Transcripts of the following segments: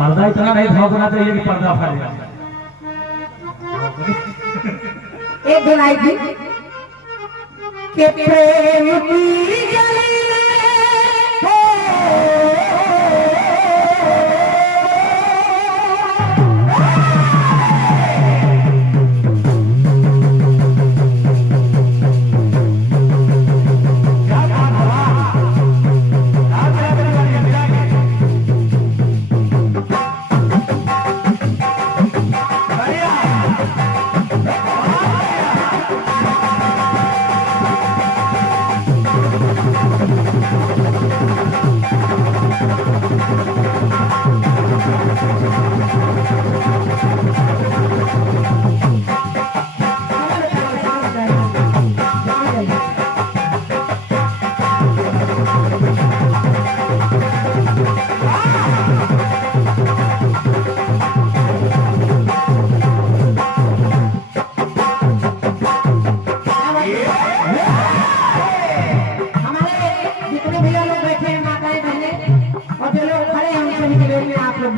पर्दा इतना नहीं भौंकना चाहिए कि पर्दा फट जाए। एक दिन आई थी कि प्रेम की गली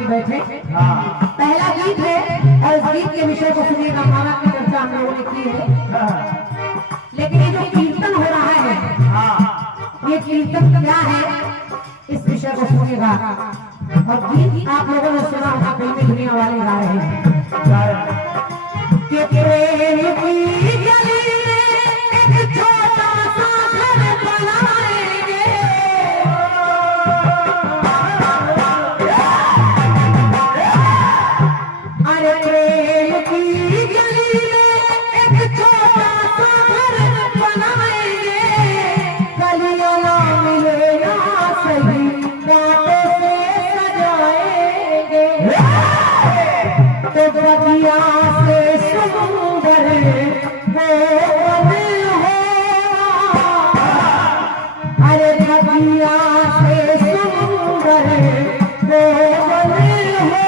बैठे। पहला गीत है और इस गीत के विषय को सुनिएगा। माला की चर्चा हम लोगों ने की है, लेकिन ये जो कीर्तन हो रहा है, ये कीर्तन क्या है इस विषय को सुनिएगा। और गीत आप लोगों ने सुना होगा, फिल्मी दुनिया वाले गा रहे हैं कि प्रेम की गली में एक छोटा सा घर बनाएंगे। अरे प्रेम की गली में एक छोटा सा घर बनाएंगे। गलियां ना मिले ना सही बातों से सजाएंगे। तो बगिया से सुंदर वो बन हो। अरे बगिया से सुंदर वो बन हो।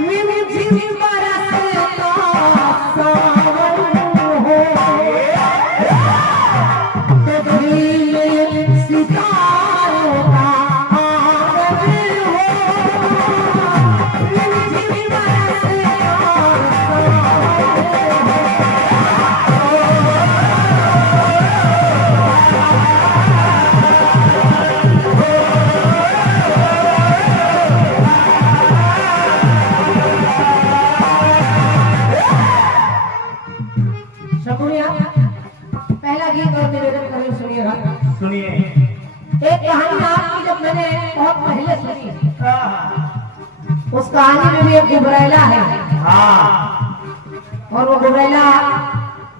मिमझिम बरसता सावन हो। तो दिल सितारों का आंगन हो। मिमझिम बरसता सावन शकुनिया। पहला गीत और निवेदन करें, सुनिएगा। सुनिए। एक कहानी आपकी जब मैंने बहुत पहले सुनी, उस कहानी में भी एक गुबरैला है। और वो गुबरैला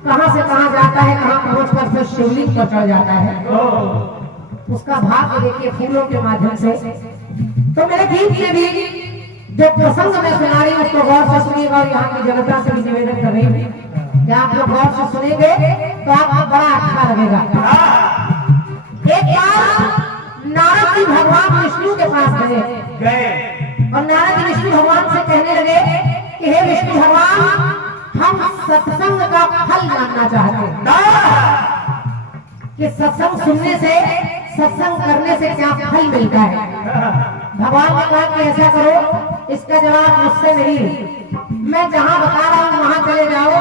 कहां से कहां जाता है, कहां पहुंचकर फिर शिवलिंग पर चढ़ जाता है। उसका भाग्य देखिए फूलों के माध्यम से। तो मेरे गीत में भी जो प्रसंग मैं सुना रही हूँ उसको गौर से सुनिएगा। और यहाँ की जनता से भी निवेदन कर रही हूँ कि आप लोग गौर से सुनेंगे तो आपको बड़ा अच्छा लगेगा। एक बार नारद जी भगवान विष्णु के पास गए और नारद जी विष्णु भगवान से कहने लगे कि हे विष्णु भगवान, हम सत्संग का फल जानना चाहते हैं कि सत्संग सुनने से, सत्संग करने से क्या फल मिलता है। भगवान ने कहा कि ऐसा करो, इसका जवाब मुझसे नहीं, मैं जहां बता रहा हूं वहां चले जाओ।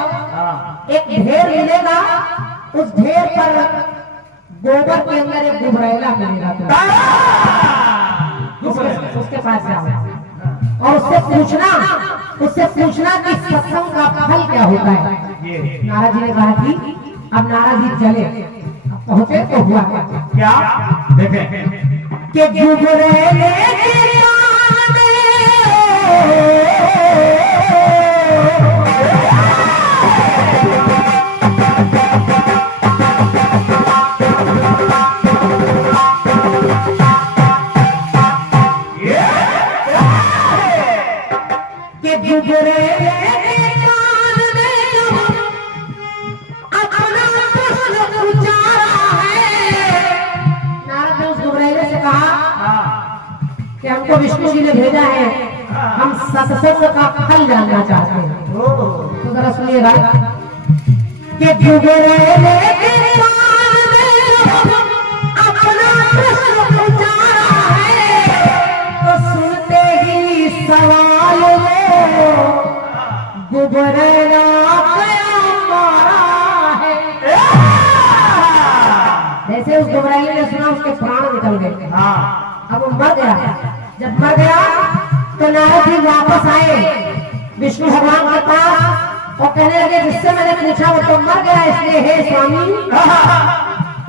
एक ढेर मिलेगा, उस ढेर पर गोबर के अंदर एक गुबरैला मिलेगा। उसके पास जाओ और उससे पूछना कि सत्संग का फल क्या होता है। नारद जी ने कहा कि अब नारद जी चले। अब पहुंचे तो हुआ क्या देखें कि गुबरैले के हमको विष्णु जी ने भेजा है, हम सत्संग का फल जानना चाहते हैं। तो जरा सुनिएगा कि गुबरैले के कान में अपना प्रश्न पूछा है। तो सुनते उसके प्राण निकल गए। हाँ अब वो मर गया। जब मर गया तो नारद जी वापस आए विष्णु भगवान के पास और कहने लगे जिससे मैंने पूछा वो तो मर गया, इसलिए हे स्वामी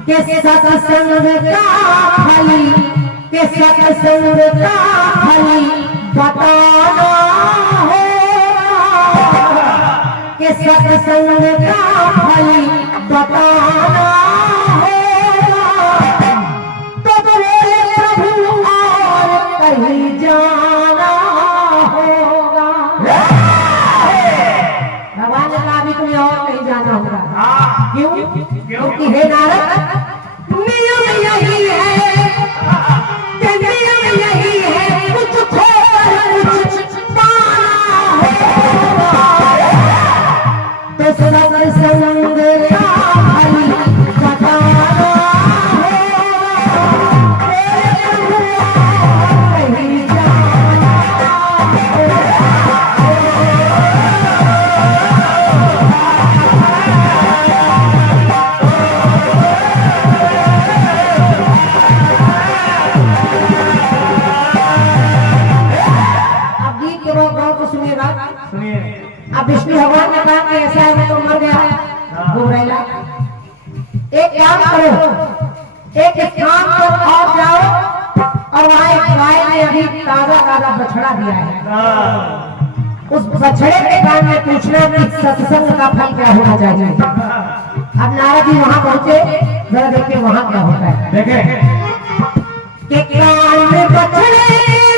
के सत्संग का फल, के सत्संग का फल बताना हो, के सत्संग का फल बताना हो, तो बोले प्रभु और कहीं जाना होगा। भगवान ने कहा अभी तुम्हें और कहीं जाना होगा। हाँ क्यों? क्योंकि हे नारद नियम यही है, कि नियम यही है कुछ खोकर कुछ पाना होगा, तो सत्संग का फल बताना होगा, कहीं जाना होगा। अब गीत के बहुत गौर को सुनिएगा। सुनिए अब विष्णु भगवान ने कहा कि ऐसा है तो मर गया घुमरेला, एक काम करो, एक स्थान पर और जाओ और वहां एक गाय ने अभी ताजा ताजा बछड़ा दिया है, उस बछड़े के कान में पूछना कि सत्संग का फल क्या होना चाहिए। अब नारद जी वहां पहुंचे, जरा देखिए वहां क्या होता है। देखें के कान में बछड़े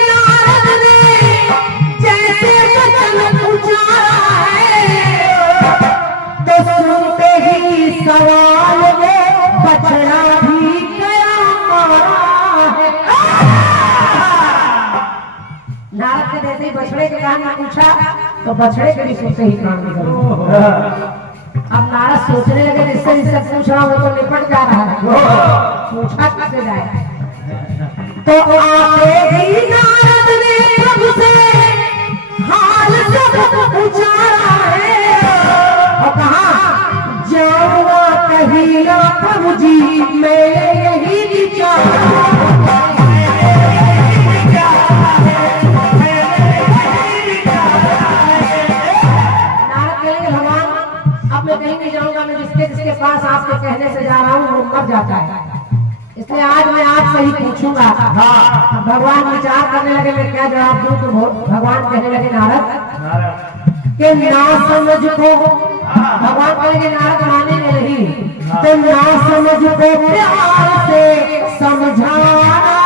नारद ने जैसे वचन उचारा है, तो सुनते ही सवाल वो बछड़ा भी गया मारा है। नारद ने जैसे ही बछड़े के कान में पूछा तो बछड़े के भी सुनते ही कान निकल गए। अब नारद सोचने लगे जिससे पूछ रहा हूं वो तो निपट जा रहा है, पूछा किससे जाए। तो आते ही नारद ने प्रभु से हाल सब पूछा है और कहा जाऊंगा कहीं ना प्रभु जी मेरे यही विचार। नारद कहेंगे भगवान अब मैं कहीं नहीं जाऊंगा, मैं जिसके जिसके पास आपके कहने से जा रहा हूँ वो मर जाता है, इसलिए आज मैं आपसे ही पूछूंगा। हाँ। भगवान विचार करने लगे मैं क्या जवाब दूं, तो भगवान कहने लगे नारद के ना समझ को, भगवान कहेंगे नारद मानेंगे नहीं, तो ना समझ को प्यार से समझाना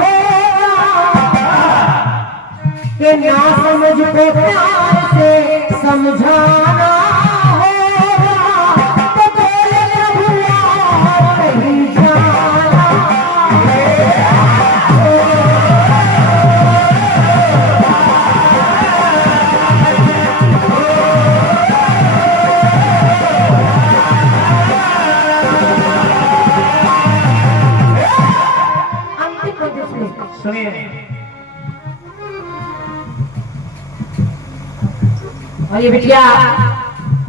होगा, कि ना समझ को प्यार से समझाना होगा, तो बोले प्रभु और कहीं जाना। अंतिम पंक्ति सुनिए और ये बिटिया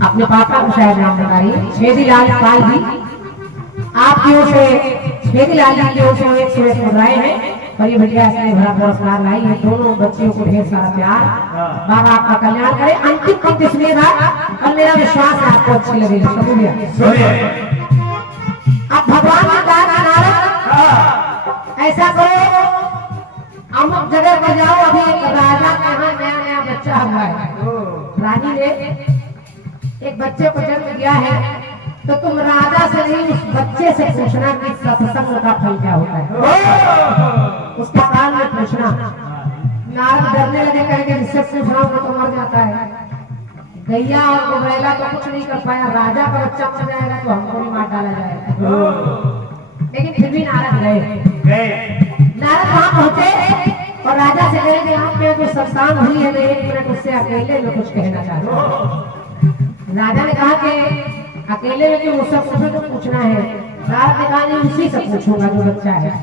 अपने पापा को शायद नाम बता रही है, छेदीलाल पाल जी, आपकी ओर से छेदीलाल जी की ओर से 101 मुद्राएं हैं और ये बिटिया इसने भरा पुरस्कार लाई है। दोनों बच्चियों को ढेर सारा प्यार, बाबा आपका कल्याण करे। अंतिम पंक्ति सुनिएगा और मेरा विश्वास है आपको अच्छी लगेगी। सुनिए अब भगवान ने कहा कि नारद ऐसा करो, अमुक जगह पर जाओ, अभी एक राजा के यहाँ नया नया बच्चा हुआ है, रानी ने एक बच्चे को जन्म दिया है, तो तुम राजा से नहीं उस बच्चे से पूछना कि सत्संग का फल क्या होता है, उसके कान में पूछना। नारद डरने लगे, कहेंगे जिससे पूछ रहा हूं वो तो मर जाता है। गैया और गुबरेला तो कुछ नहीं कर पाया, राजा का बच्चा मर जाएगा तो हमको भी मार डाला जाएगा। लेकिन फिर भी नारद गए। नारद वहां पहुंचे और राजा से कहे कि आपके कुछ संस्थान हुई है, मैं 1 मिनट उससे अकेले में कुछ कहना चाहता हूँ। राजा ने कहा कि अकेले में क्यों, मुझसे तो पूछना है। नारद ने कहा नहीं उसी से पूछूंगा जो बच्चा है,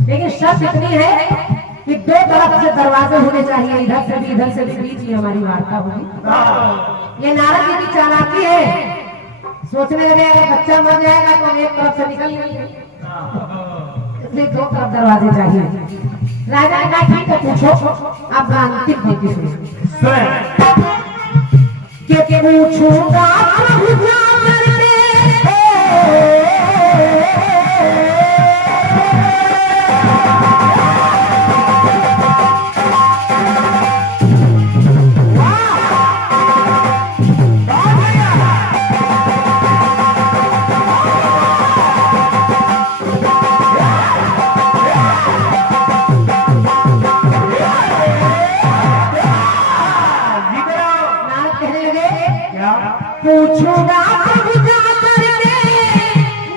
लेकिन शर्त इतनी है कि 2 तरफ से दरवाजे होने चाहिए, इधर से भी इधर से भी, बीच में हमारी वार्ता होगी। ये नारद जी की चालाकी है, सोचने लगे अगर बच्चा मर जाएगा तो हम एक तरफ से निकल जाएंगे। इसलिए दो तरफ दरवाजे चाहिए। राजा ने कहा ठीक है पूछो। अब अंतिम पंक्ति सुनिए। सुने के पूछूंगा प्रभु क्या करते पूछूंगा प्रभु क्या करते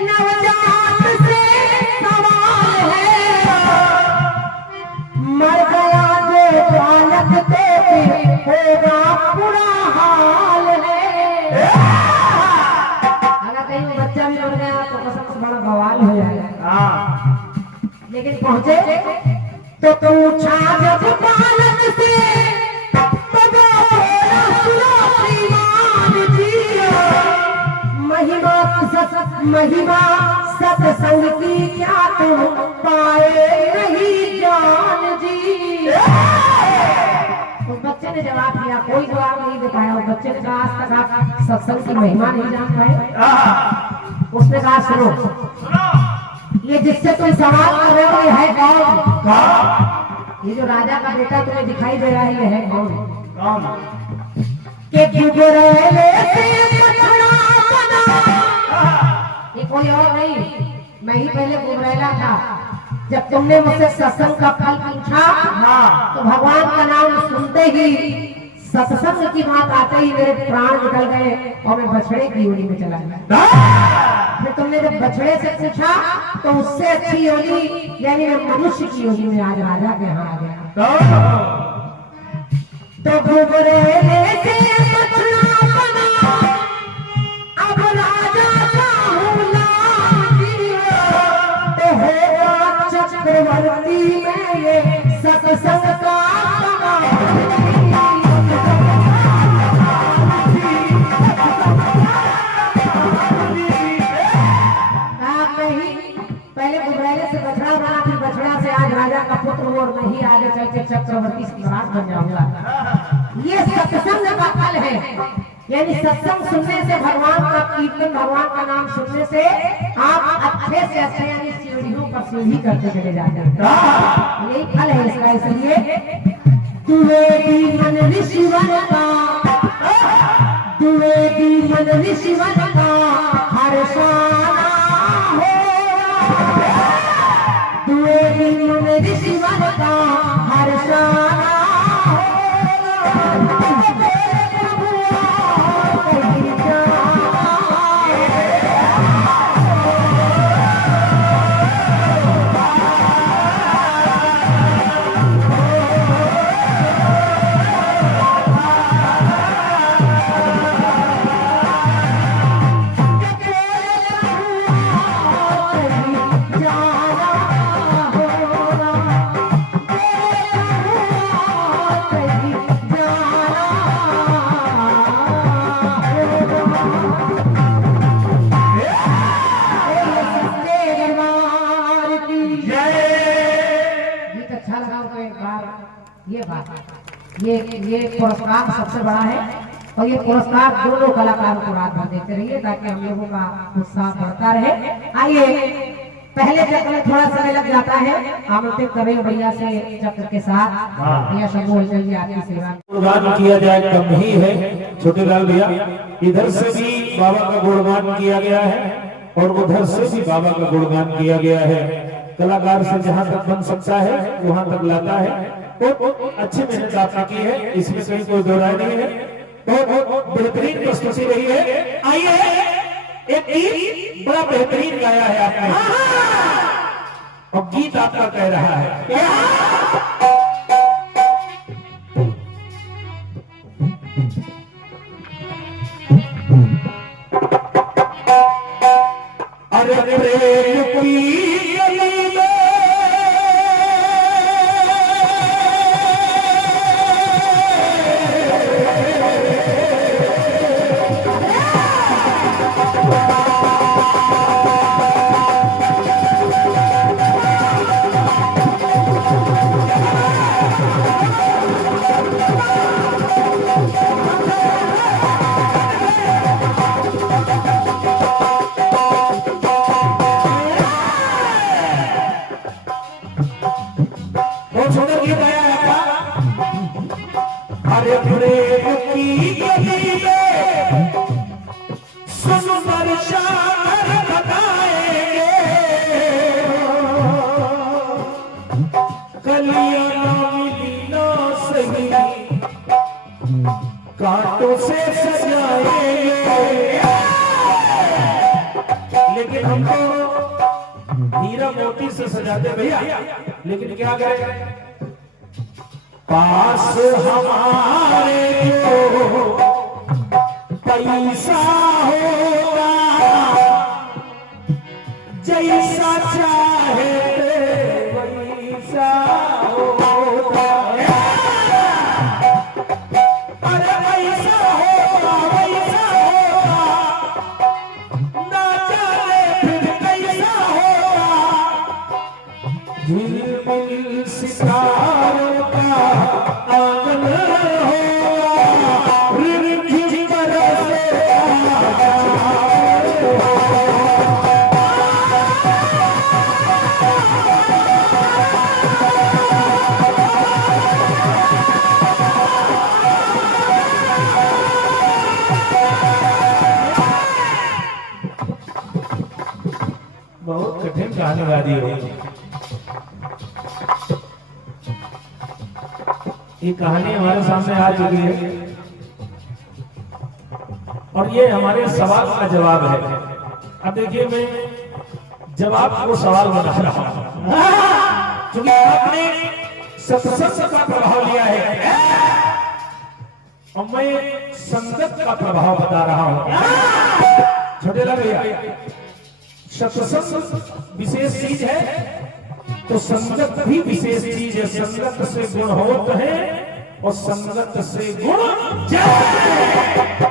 नवजात से सवाल है मर गया जो बालक तो होगा बुरा हाल है। अगर कहीं बच्चा भी मर गया तो कसम से बड़ा बवाल हो जाएगा। लेकिन पहुंचे तो पूछा जब बालक से महिमा सत्संग की क्या तुम पाए नहीं जान जी। उस बच्चे ने जवाब दिया, कोई जवाब नहीं दे पाया। उस बच्चे ने कहा आज तक आप सत्संग की महिमा नहीं जान पाए। उसने कहा सुनो, ये जिससे तुम सवाल कर रहे हो ये है कौन? ये जो राजा का बेटा तुम्हें दिखाई दे रहा है ये है कौन? के गुजरेले से पछड़ा बना। ये कोई और नहीं, मैं ही पहले गुजरेला था। जब तुमने मुझसे सत्संग का फल पूछा तो भगवान का नाम सुनते ही सत्संग की बात आते ही मेरे प्राण निकल गए और मैं बछड़े की योनि में चला गया। फिर तुमने जब बछड़े से पूछा तो उससे अच्छी योनि यानी मैं मनुष्य की योनि में आज राजा के यहाँ आ गया। तो गुजरेले से बछड़ा बना अब राजा का चक्रवर्ती में ये सत्संग का पहले गुजरेले से बछड़ा बना फिर बछड़ा से आज राजा का पुत्र हुआ और नहीं आगे चल के चक्रवर्ती सम्राट बन जाऊंगा। ये सत्संग का फल है। यानी सत्संग सुनने से भगवान का कीर्तन भगवान का नाम सुनने से आप अच्छे से अच्छे यानी सीढ़ियों पर सीढ़ी करते चले जाते हैं। यही फल है इसका। इसलिए दुएगी मन ऋषिवन का दुएगी मन ऋषिवन का हर्षाना हो दुएगी मन ऋषिवन का हर्षाना ये पुरस्कार सबसे बड़ा है और ये पुरस्कार दोनों कलाकारों को रात भर देते रहिए ताकि हम लोगों का उत्साह बढ़ता रहे। आइए पहले चक्र में थोड़ा समय लग जाता है। आमंत्रित करें भैया से चक्र के साथ भैया शंभू हलचल जी आपकी सेवा गुणगान किया जाए कम ही है। छोटे लाल भैया इधर से भी बाबा का गुणगान किया गया है और उधर से भी बाबा का गुणगान किया गया है। कलाकार से जहाँ तक बन सकता है वहाँ तक लाता है। बहुत अच्छी मेहनत आपने की है, इसमें कहीं कोई दो राय नहीं है। बहुत बेहतरीन प्रस्तुति रही है। आइए एक गीत बड़ा बेहतरीन गाया है आपने और गीत आपका कह रहा है अरे प्रेम की गली में अरे प्रेम की गली में सुंदर शायर बताएंगे, कलियां ना मिली ना सही कांटों से सजाएंगे। लेकिन हमको हीरा मोती से सजाते भैया, लेकिन क्या करें, पास हमारे तो पैसा होगा, जैसा चाहे वैसा होगा। अरे वैसा होगा वैसा होगा, ना जाने फिर कैसा होगा। झिलमिल सितारों का आंगन होगा, रिमझिम बहुत कठिन कहानी वादी हो। ये कहानी हमारे सामने आ चुकी है और ये हमारे सवाल का जवाब है। अब देखिए, मैं जवाब को सवाल बना रहा हूं, क्योंकि आपने सत्संग का प्रभाव लिया है और मैं संगत का प्रभाव बता रहा हूं। छोटे लाल भैया, सत्संग विशेष चीज है तो संगत भी विशेष चीज है। संगत से गुण होत है और संगत से गुण जाए।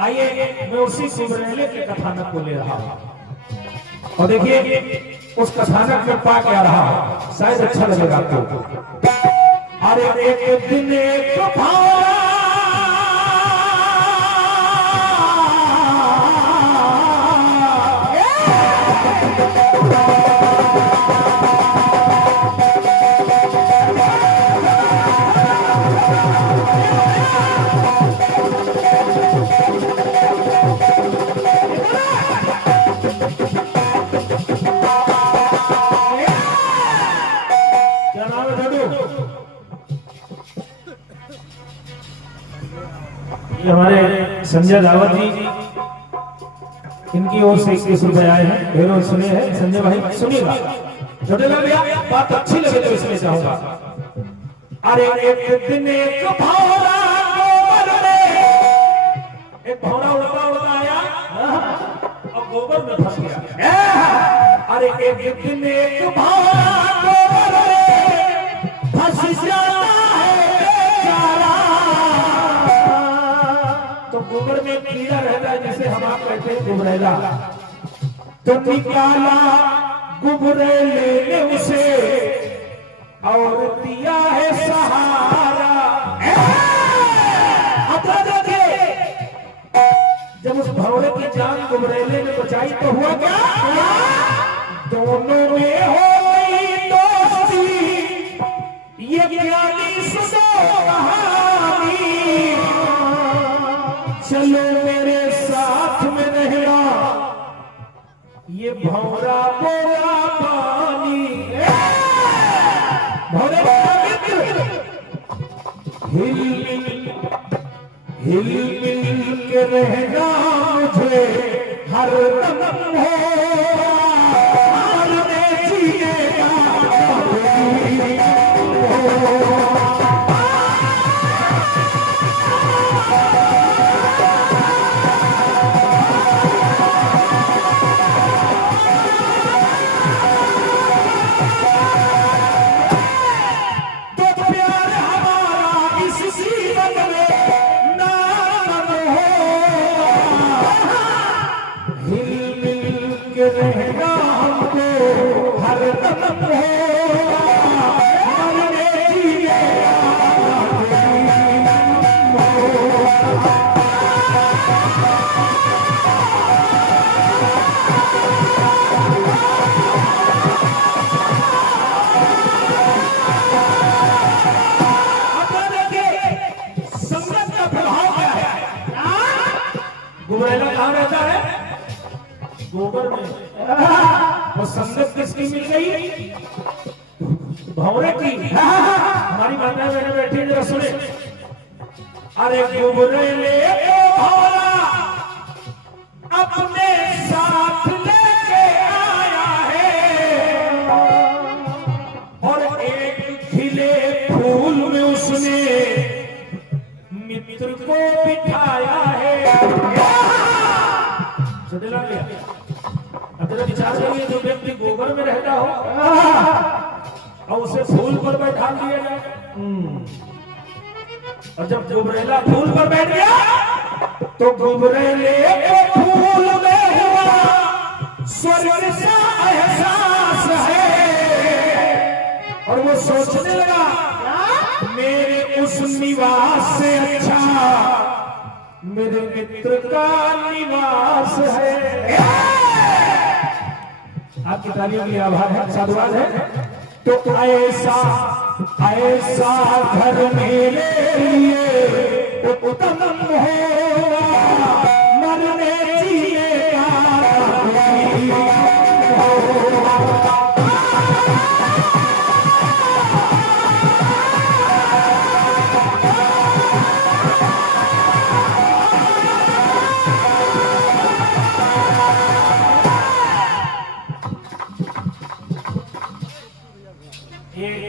आइए, मैं उसी सुब्रहले के कथानक को ले रहा हूं और देखिए उस कथानक में पा क्या रहा हूं, शायद अच्छा लगेगा आपको। अरे एक दिन एक हमारे संजय रावत जी, इनकी ओर से 21 रुपए आए हैं। ढेरों सुने हैं संजय भाई, सुनिएगा। छोटे लाल भैया, बात अच्छी लगे तो इसमें चाहूंगा। अरे एक दिन एक भौरा गोबर में, एक भौरा उड़ता उड़ता आया और गोबर में फंस गया। अरे एक दिन एक भौरा गोबर में फंस जाता है बेचारा। तो गोबर में कीड़ा रहता है जिसे हम आप कहते हैं गुबरेला। तो निकाला गुबरेले ने उसे और दिया है सहारा। जब उस भौरे की जान गुबरेले ने बचाई तो हुआ क्या? दोनों में हो गई दोस्ती, ये ज्ञानी सुनो कहानी। चलो मेरे साथ में रहना, ये भौरा बोरा पानी। भौरे हिल मिल के रहना मुझे हर दम हो, हार में जिएगा गोबर में। वो संगत किसकी मिल गई? भौरे की। हमारी माता बहने बैठी है, जरा सुने। अरे गोबरे ले भौरा अपने साथ लेके आया है, और एक खिले फूल में उसने मित्र को बिठाया है। चला गया। अब जरा विचार करिए, जो व्यक्ति गोबर में रहता हो और उसे फूल पर बैठा दिया जाए, और जब गोबरेला फूल पर बैठ गया तो गोबरेले फूल में हुआ स्वर्ग सा एहसास है, और वो सोचने लगा मेरे उस निवास से अच्छा मेरे मित्र का निवास है। आपकी तालियों के लिए आभार है, साधुवाद है। तो ऐसा घर मेरे लिए उत्तम होगा, मरने जीने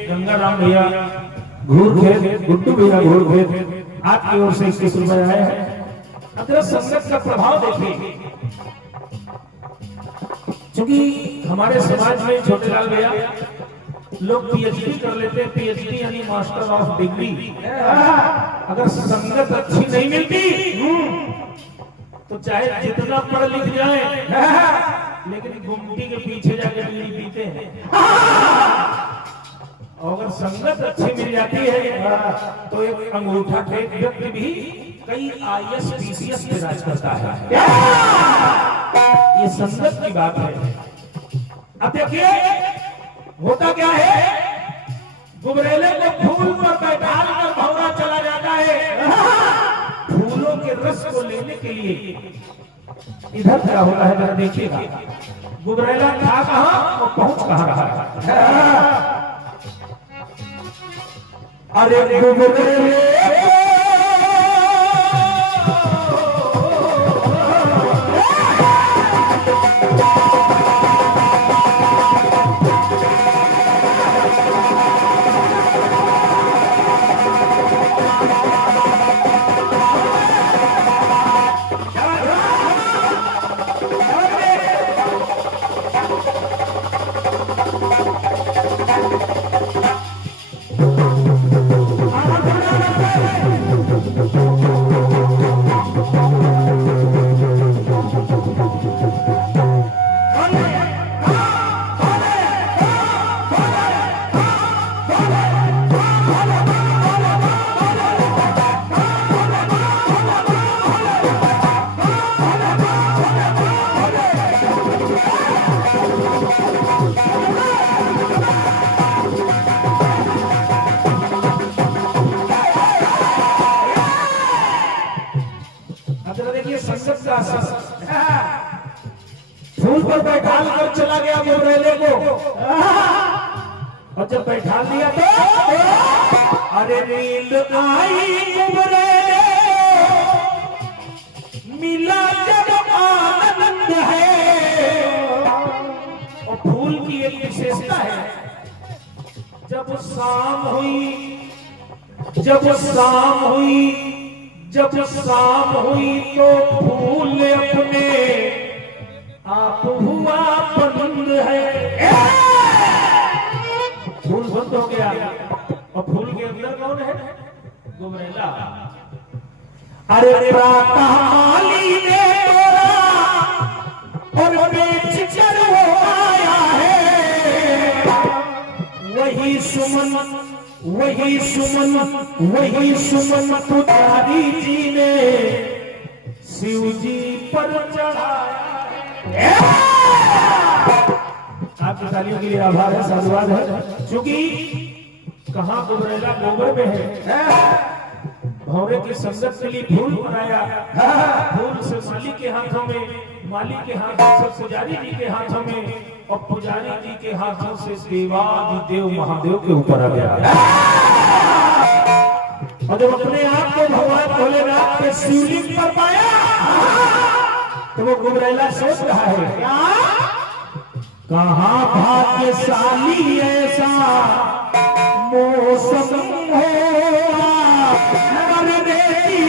गंगाराम भैया घूर खेत, गुड्डू भैया घूर खेत, आपकी ओर से इसके सुन आए हैं। अब संगत का प्रभाव देखिए, क्योंकि हमारे समाज में छोटे लाल भैया लोग पीएचडी कर लेते हैं। पीएचडी यानी मास्टर ऑफ डिग्री। अगर संगत अच्छी नहीं मिलती तो चाहे जितना पढ़ लिख जाए, लेकिन गुमटी के पीछे जाके बीड़ी पीते हैं। और अगर संगत अच्छी मिल जाती है तो एक अंगूठा टेक व्यक्ति भी कई आईएएस पीसीएस पे राज करता है। ये संगत की बात है। अब देखिए होता क्या है, गुबरेले को फूल पर बैठा कर भौरा चला जाता है फूलों के रस को लेने के लिए। इधर क्या होता है जरा देखिएगा, गुबरेला था कहां और पहुंच कहां रहा है। अरे गुबरेले फूल पर बैठा कर चला गया गुबरेले को, और जब बैठा दिया तो अरे नींद आई गुबरेले, मिला जब आनंद है। और फूल की एक विशेषता है, जब शाम हुई जब शाम हुई तो फूल अपने आप हुआ बंद है। फूल बंद हो गया, और फूल के अंदर कौन है? गुबरेला। अरे प्रातःकाली ने तोड़ा और बेच कर वो आया है, वही सुमन पुजारी जी ने शिव जी पर चढ़ाया। आपकी तालियों के लिए आभार है, साधुवाद है। क्योंकि कहां गुबरेला गोबर में है, भौरे की संगत के लिए फूल बनाया, फूल से माली के हाथों में माली के हाथों से पुजारी जी के हाथों में और पुजारी जी के हाथों से देवादिदेव महादेव के ऊपर आ गया। और जब अपने आप को भगवान भोलेनाथ के शिवलिंग पर पाया तो वो गुबरैला सोच रहा है कहाँ भाग्यशाली ऐसा मौसम हो मरने की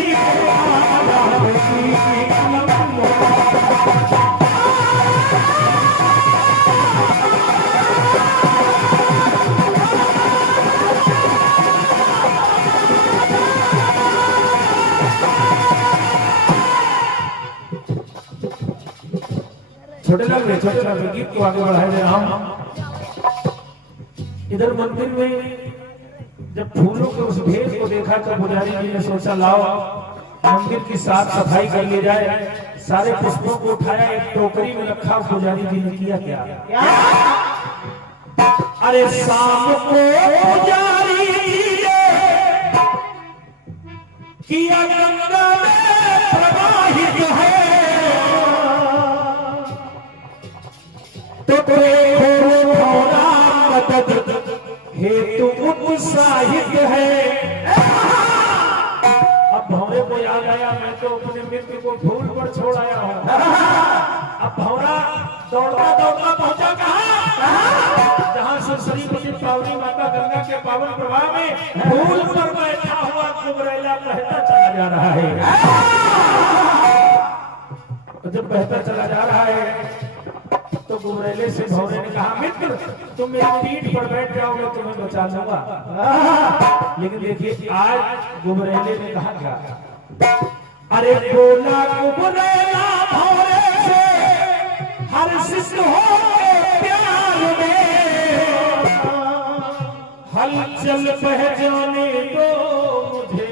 छोटे लाल गीत को आगे बढ़ाए दे रहा हूं। इधर मंदिर में जब फूलों के उस भेद को देखा तो पुजारी जी ने सोचा लाओ मंदिर की साफ सफाई कर ली जाए। सारे पुष्पों को उठाया, एक टोकरी में रखा। पुजारी जी ने किया क्या? अरे शाम को पुजारी जी ने किया गंगा में प्रवाहित है तो मदद हेतु उत्साहित है। अब भौरे को याद आया मैं तो अपने मित्र को फूल पर छोड़ आया हूं। अब भौरा दौड़ता दौड़ता पहुंचा कहां? जहां से श्रीमती पावनी माता गंगा के पावन प्रवाह में फूल पर बैठा हुआ गुबरैला बहता चला जा रहा है। जब बहता चला जा रहा है तो गुबरैले से भौरे ने कहा मित्र तुम मेरी पीठ पर बैठ जाओगे तुम्हें बचा लूंगा। लेकिन देखिए आज गुबरैले ने कहा क्या? अरे बोला गुबरैला भौरे से हर्षित हो प्यार में हलचल बह जाने दो मुझे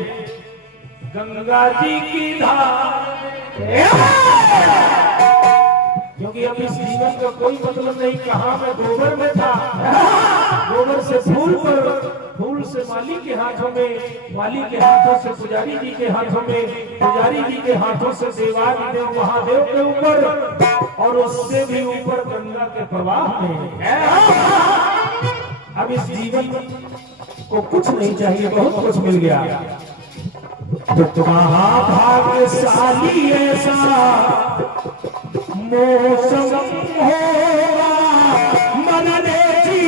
गंगा जी की धार। क्योंकि अब इस जीवन का कोई मतलब नहीं कहां मैं गोबर में था। गोबर से फूल पर, फूल से माली के हाथों में, माली के हाथों से पुजारी जी के हाथों में, पुजारी जी के हाथों से देवादिदेव महादेव के ऊपर और उससे भी ऊपर गंगा के प्रवाह में। अब इस जीवन को कुछ नहीं चाहिए, बहुत कुछ मिल गया। तो तुम्हारा भाग्यशाली ऐसा मौसम होगा मरने की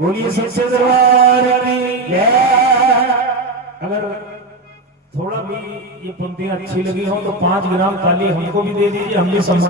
बोलिए सबसे दरबार की जय। अगर थोड़ा भी ये पंक्तियां अच्छी लगी हो तो 5 ग्राम ताली हमको भी दे दीजिए, हम भी